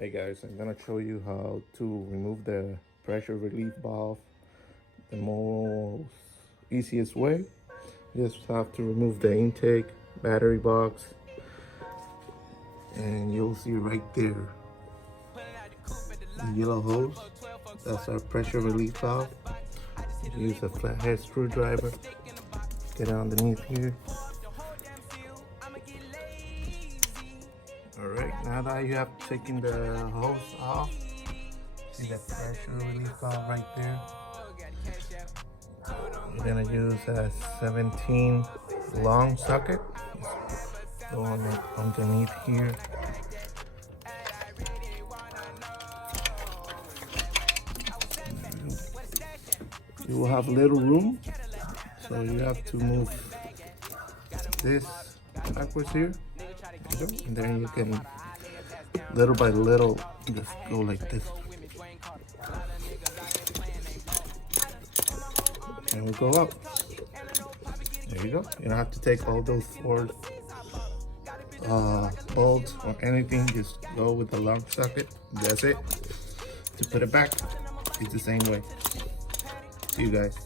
Hey guys, I'm gonna show you how to remove the pressure relief valve the most easiest way. You just have to remove the intake battery box, and you'll see right there the yellow hose. That's our pressure relief valve. Use a flathead screwdriver, get it underneath here. Alright, now that you have taken the hose off, see that pressure relief valve right there. You're gonna use a 17 long socket. Just go on it underneath here. You will have little room, so you have to move this backwards here. And then you can, little by little, just go like this. And we go up. There you go. You don't have to take all those four bolts or anything. Just go with the long socket. That's it. To put it back, it's the same way. See you guys.